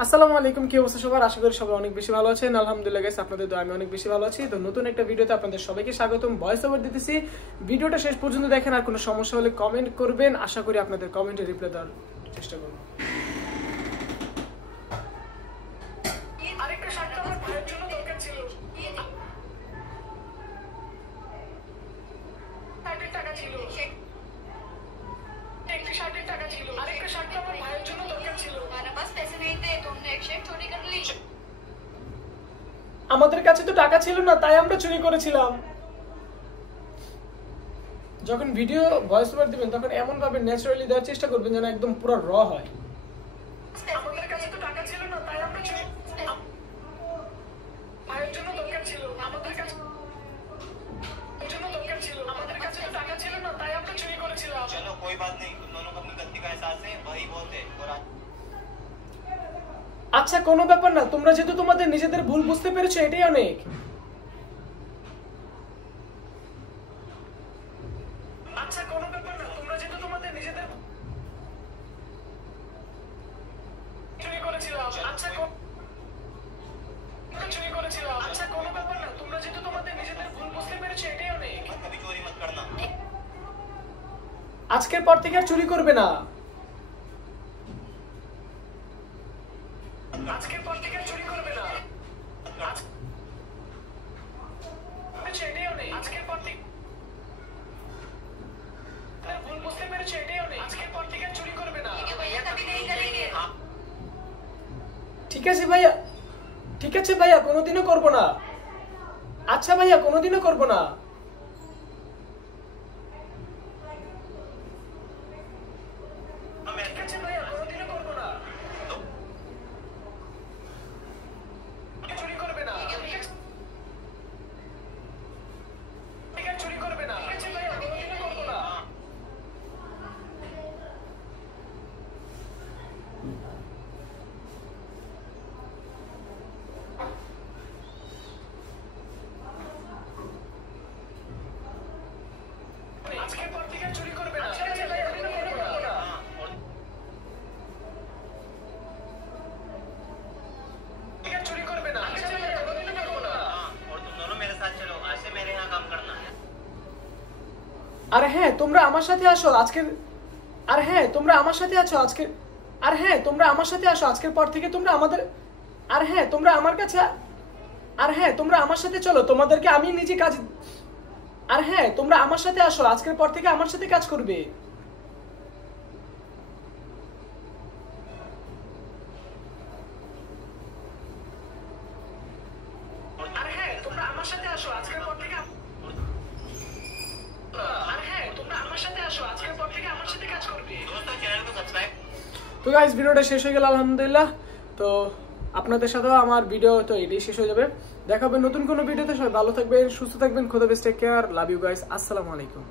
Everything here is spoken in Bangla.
আসসালামু আলাইকুম, কি অবস্থা সবার? আশা করি সবাই অনেক বেশি ভালো আছেন। আলহামদুলিল্লাহ গাইস, আপনাদের দোয়ায় আমি অনেক বেশি ভালো আছি। তো নতুন একটা ভিডিওতে আপনাদের সবাইকে স্বাগতম। ভয়েস ওভার দিতেছি, ভিডিওটা শেষ পর্যন্ত দেখেন। আর কোনো সমস্যা হলে কমেন্ট করবেন, আশা করি আপনাদের কমেন্টে রিপ্লাই দেওয়ার চেষ্টা করব। আরেকটা শার্ট আমার ভাইয়ের জন্য দরকার ছিল। শার্টের টাকা ছিল, একটা শার্টের টাকা ছিল, আরেকটা শার্ট আমার ভাইয়ের জন্য দরকার ছিল। আমাদের কাছে তো টাকা ছিল না, তাই আমরা চুরি করেছিলাম। যখন ভিডিও ভয়েস ওভার দিবেন তখন এমন ভাবে ন্যাচারালি দেওয়ার চেষ্টা করবেন যেন একদম পুরো র হয়। আমাদের কাছে তো টাকা ছিল না, তাই আমরা চুরি ভাইয়ের জন্য দরকার ছিল। আমাদের কাছে জন্য দরকার ছিল, আমাদের কাছে তো টাকা ছিল না, তাই আমরা চুরি করেছিলাম। चलो कोई बात नहीं, तुम दोनों को अपनी गलती का एहसास है, वही बहुत है। और আচ্ছা, কোনো ব্যাপার না, তোমরা যেহেতু তোমাদের নিজেদের ভুল বুঝতে পেরেছো এটাই অনেক। আচ্ছা, কোনো ব্যাপার না, তোমরা যেহেতু তোমাদের নিজেদের চুরি করেছিলাম। আচ্ছা, চুরি করেছিলাম। আচ্ছা, কোনো ব্যাপার না, তোমরা যেহেতু তোমাদের নিজেদের ভুল বুঝতে পেরেছো এটাই অনেক। कभी चोरी मत करना। আজকের পর থেকে আর চুরি করবে না। আজকের পর থেকে আর চুরি করবে না। এটাই অনেক। আজকের পর থেকে ভুল বুঝতে পেরেছো এটাই অনেক। আজকের পর থেকে আর চুরি করবে না। ঠিক আছে ভাইয়া, ঠিক আছে ভাইয়া, কোনোদিনও করবো না। আচ্ছা ভাইয়া, কোনোদিনও করবো না। ঠিক আছে ভাইয়া, কোনোদিনও করবো না। চুরি করবে না। ঠিক আছে, চুরি করবে না। ঠিক আছে ভাইয়া, কোনোদিনও করবো না। আজকের পর থেকে আর চুরি করবে না। ঠিক আছে ভাইয়া, কোনোদিনও করবো না। ঠিক আছে, চুরি করবে না। ঠিক আছে ভাইয়া, কোনোদিনও করবো না। और तुम दोनों मेरे साथ चलो, आज से मेरे यहाँ काम करना। আরে হ্যাঁ, তোমরা আমার সাথে আসো আজকের। আর হ্যাঁ, তোমরা আমার সাথে আছো আজকের। আর হ্যাঁ, তোমরা আমার সাথে আসো আজকের পর থেকে তোমরা আমাদের। আর হ্যাঁ, তোমরা আমার কাছে। আর হ্যাঁ, তোমরা আমার সাথে চলো, তোমাদেরকে আমি নিজে কাজ। আর হ্যাঁ, তোমরা আমার সাথে আসো আজকের পর থেকে আমার সাথে কাজ করবে। আর হ্যাঁ, তোমরা আমার সাথে আসো আজকের পর থেকে। আর হ্যাঁ, তোমরা আমার সাথে আসো আজকের পর থেকে আমার সাথে কাজ করবে। दोस्तों चैनल को सब्सक्राइब। তো গাইস, ভিডিওটা শেষ হয়ে গেল আলহামদুলিল্লাহ। তো আপনাদের সাথেও আমার ভিডিও তো এটাই শেষ হয়ে যাবে। দেখা হবে নতুন কোনো ভিডিওতে। সবাই ভালো থাকবেন, সুস্থ থাকবেন। খোদা হাফেজ, take care, love you guys, আসসালামু আলাইকুম।